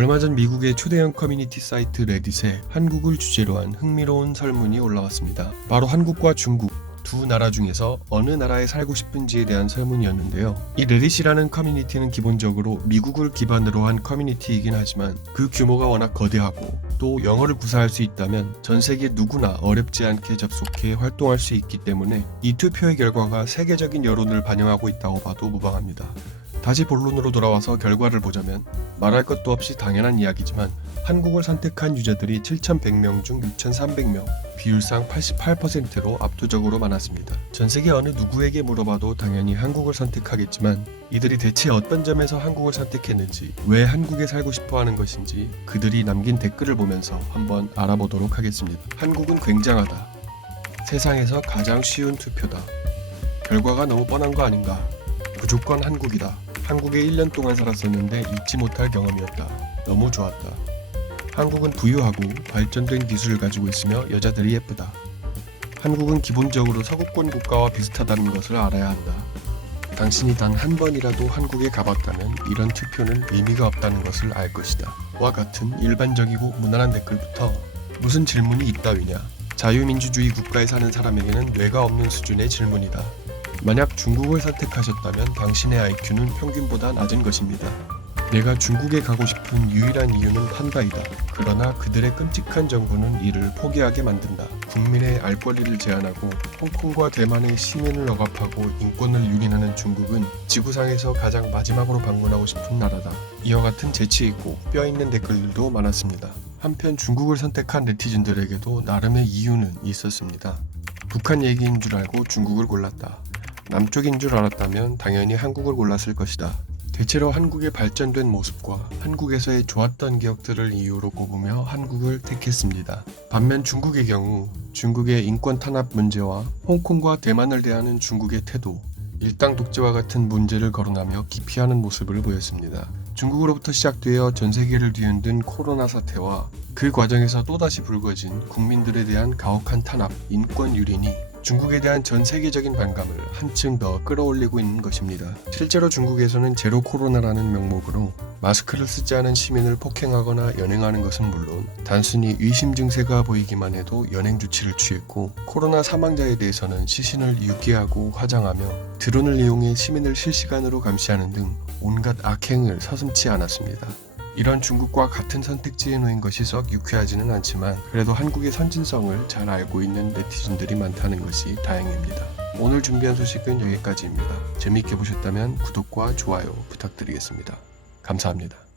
얼마 전 미국의 초대형 커뮤니티 사이트 레딧에 한국을 주제로 한 흥미로운 설문이 올라왔습니다. 바로 한국과 중국 두 나라 중에서 어느 나라에 살고 싶은지에 대한 설문이었는데요. 이 레딧이라는 커뮤니티는 기본적으로 미국을 기반으로 한 커뮤니티이긴 하지만 그 규모가 워낙 거대하고 또 영어를 구사할 수 있다면 전 세계 누구나 어렵지 않게 접속해 활동할 수 있기 때문에 이 투표의 결과가 세계적인 여론을 반영하고 있다고 봐도 무방합니다. 다시 본론으로 돌아와서 결과를 보자면 말할 것도 없이 당연한 이야기지만 한국을 선택한 유저들이 7,100명 중 6,300명, 비율상 88%로 압도적으로 많았습니다. 전 세계 어느 누구에게 물어봐도 당연히 한국을 선택하겠지만 이들이 대체 어떤 점에서 한국을 선택했는지, 왜 한국에 살고 싶어 하는 것인지 그들이 남긴 댓글을 보면서 한번 알아보도록 하겠습니다. 한국은 굉장하다. 세상에서 가장 쉬운 투표다. 결과가 너무 뻔한 거 아닌가? 무조건 한국이다. 한국에 1년 동안 살았었는데 잊지 못할 경험이었다. 너무 좋았다. 한국은 부유하고 발전된 기술을 가지고 있으며 여자들이 예쁘다. 한국은 기본적으로 서구권 국가와 비슷하다는 것을 알아야 한다. 당신이 단 한 번이라도 한국에 가봤다면 이런 투표는 의미가 없다는 것을 알 것이다. 와 같은 일반적이고 무난한 댓글부터 무슨 질문이 있다위냐. 자유민주주의 국가에 사는 사람에게는 뇌가 없는 수준의 질문이다. 만약 중국을 선택하셨다면 당신의 IQ는 평균보다 낮은 것입니다. 내가 중국에 가고 싶은 유일한 이유는 판다이다. 그러나 그들의 끔찍한 정부는 이를 포기하게 만든다. 국민의 알 권리를 제한하고 홍콩과 대만의 시민을 억압하고 인권을 유린하는 중국은 지구상에서 가장 마지막으로 방문하고 싶은 나라다. 이와 같은 재치있고 뼈있는 댓글들도 많았습니다. 한편 중국을 선택한 네티즌들에게도 나름의 이유는 있었습니다. 북한 얘기인 줄 알고 중국을 골랐다. 남쪽인 줄 알았다면 당연히 한국을 골랐을 것이다. 대체로 한국의 발전된 모습과 한국에서의 좋았던 기억들을 이유로 꼽으며 한국을 택했습니다. 반면 중국의 경우 중국의 인권 탄압 문제와 홍콩과 대만을 대하는 중국의 태도, 일당 독재와 같은 문제를 거론하며 기피하는 모습을 보였습니다. 중국으로부터 시작되어 전 세계를 뒤흔든 코로나 사태와 그 과정에서 또다시 불거진 국민들에 대한 가혹한 탄압, 인권 유린이 중국에 대한 전 세계적인 반감을 한층 더 끌어올리고 있는 것입니다. 실제로 중국에서는 제로 코로나라는 명목으로 마스크를 쓰지 않은 시민을 폭행하거나 연행하는 것은 물론 단순히 의심 증세가 보이기만 해도 연행 조치를 취했고, 코로나 사망자에 대해서는 시신을 유기하고 화장하며 드론을 이용해 시민을 실시간으로 감시하는 등 온갖 악행을 서슴지 않았습니다. 이런 중국과 같은 선택지에 놓인 것이 썩 유쾌하지는 않지만 그래도 한국의 선진성을 잘 알고 있는 네티즌들이 많다는 것이 다행입니다. 오늘 준비한 소식은 여기까지입니다. 재미있게 보셨다면 구독과 좋아요 부탁드리겠습니다. 감사합니다.